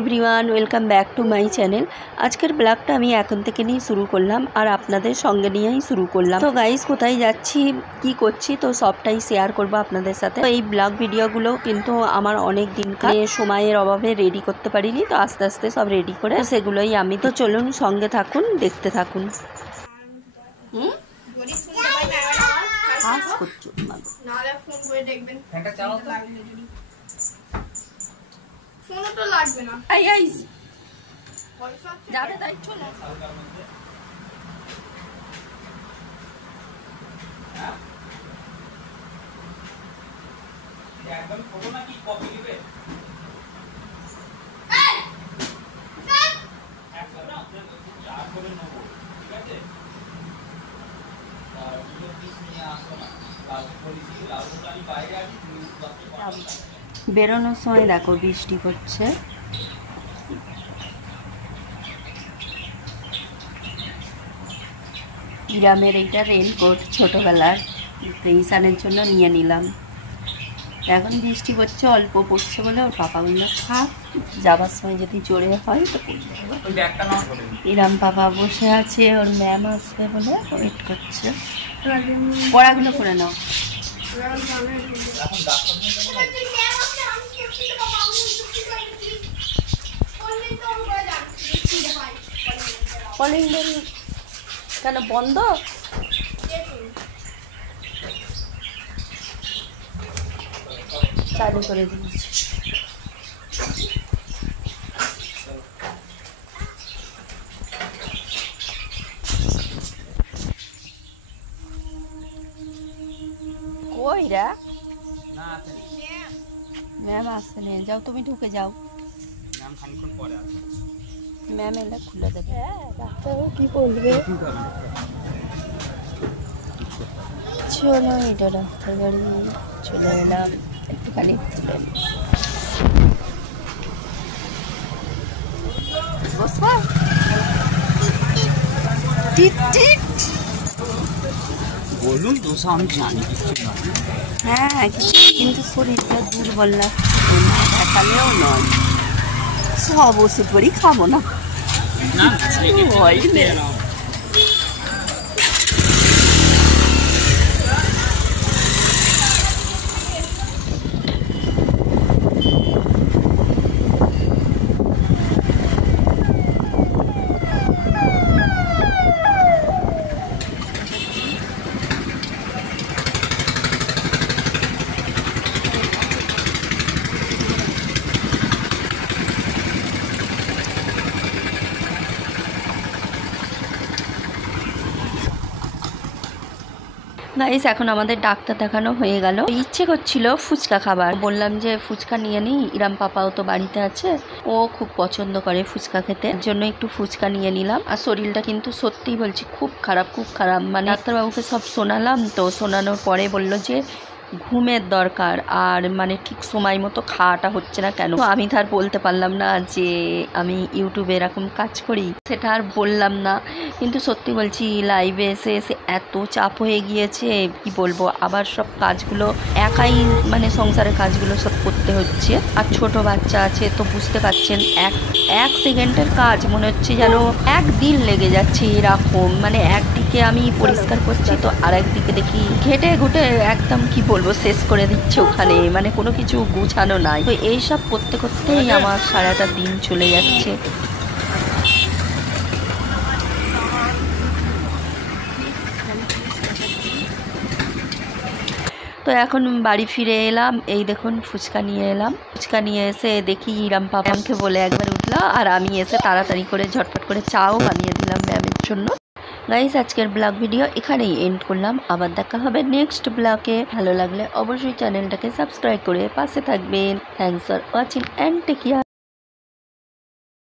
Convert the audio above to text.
Everyone, welcome back to my channel. আজকের ব্লগটা আমি এখন থেকে নিয়ে শুরু করলাম আর আপনাদের সঙ্গে নিয়েই শুরু করলাম। তো গাইস, কোথায় যাচ্ছি, কি করছি, তো সবটাই শেয়ার করব আপনাদের সাথে। তো এই ব্লগ ভিডিওগুলো কিন্তু আমার অনেক দিনকার সময়ের অভাবে রেডি করতে পারিনি, তো আস্তে আস্তে সব রেডি করে সেগুলোই আমি। তো চলুন সঙ্গে থাকুন, দেখতে থাকুন। লাগবে না যাবে তাই চলো। একদম ফটো নাকি কপি দিবে? বেরোনোর সময় দেখো বৃষ্টি হচ্ছে। ইরামের এইটা রেনকোট ছোটোবেলার, ঈশানের জন্য নিয়ে নিলাম। এখন বৃষ্টি পড়ছে, অল্প পড়ছে বলে ওর পাপা বললো থাক, যাবার সময় যদি জোরে হয় তো ইরাম পাপা বসে আছে, ওর ম্যাম আসবে বলে ওয়েট করছে। পড়াগুলো করে নাও। কলিং বেল কেন বন্ধ? চালু করে দিয়েছি। কইরা ম্যাম আসেনি, যাও তুমি ঢুকে যাও। ম্যাম এলে খুলে দেবে। কি বলবে? চলো, এটা ডাক্তার বাড়ি, চলে এলাম একটুখানি খুলে। বলুন তো, আমি জানি হ্যাঁ, কিন্তু শরীরটা দুর্বল লাগছে, দেখালেও নয়। সব ওষুধ করেই খাবো না। গাইস, এখন আমাদের ডাক্তার দেখানো হয়ে গেল। ইচ্ছে করছিল ফুচকা খাবার, বললাম যে ফুচকা নিয়ে নিই, ইরাম পাপাও তো বাড়িতে আছে, ও খুব পছন্দ করে ফুচকা খেতে, এর জন্য একটু ফুচকা নিয়ে নিলাম। আর শরীরটা কিন্তু সত্যিই বলছি খুব খারাপ, খুব খারাপ। মানে ডাক্তারবাবুকে সব শোনালাম, তো শোনানোর পরে বলল যে ঘুমের দরকার, আর মানে ঠিক সময় মতো খাওয়াটা হচ্ছে না কেন। তো আমি তার বলতে পারলাম না যে আমি ইউটিউবে এরকম কাজ করি, সেটা আর বললাম না। কিন্তু সত্যি বলছি, লাইভে এসে এসে এত চাপ হয়ে গিয়েছে, কি বলবো। আবার সব কাজগুলো একাই, মানে সংসারের কাজগুলো সব করতে হচ্ছে, আর ছোট বাচ্চা আছে, তো বুঝতে পারছেন এক সেকেন্ডের কাজ মনে হচ্ছে যেন একদিন লেগে যাচ্ছে এরকম। মানে একদিকে আমি পরিষ্কার করছি, তো আর একদিকে দেখি ঘেটে ঘুটে একদম কি বলবো শেষ করে দিচ্ছে ওখানে, মানে কোনো কিছু গুছানো নাই। তো এইসব করতে করতেই আমার সারাটা দিন চলে যাচ্ছে। তো এখন বাড়ি ফিরে এলাম, এই দেখুন ফুচকা নিয়ে এলাম। ফুচকা নিয়ে এসে দেখি ইরাম পাপাকে বলে একবার উঠলো, আর আমি এসে তাড়াতাড়ি করে ঝটপট করে চাও বানিয়ে দিলাম ম্যামের জন্য। গাইস, আজকের ব্লগ ভিডিও এখানেই এন্ড করলাম। আবার দেখা হবে নেক্সট ব্লগে। ভালো লাগলে অবশ্যই চ্যানেলটাকে সাবস্ক্রাইব করে পাশে থাকবেন। Thanks for watching and take care.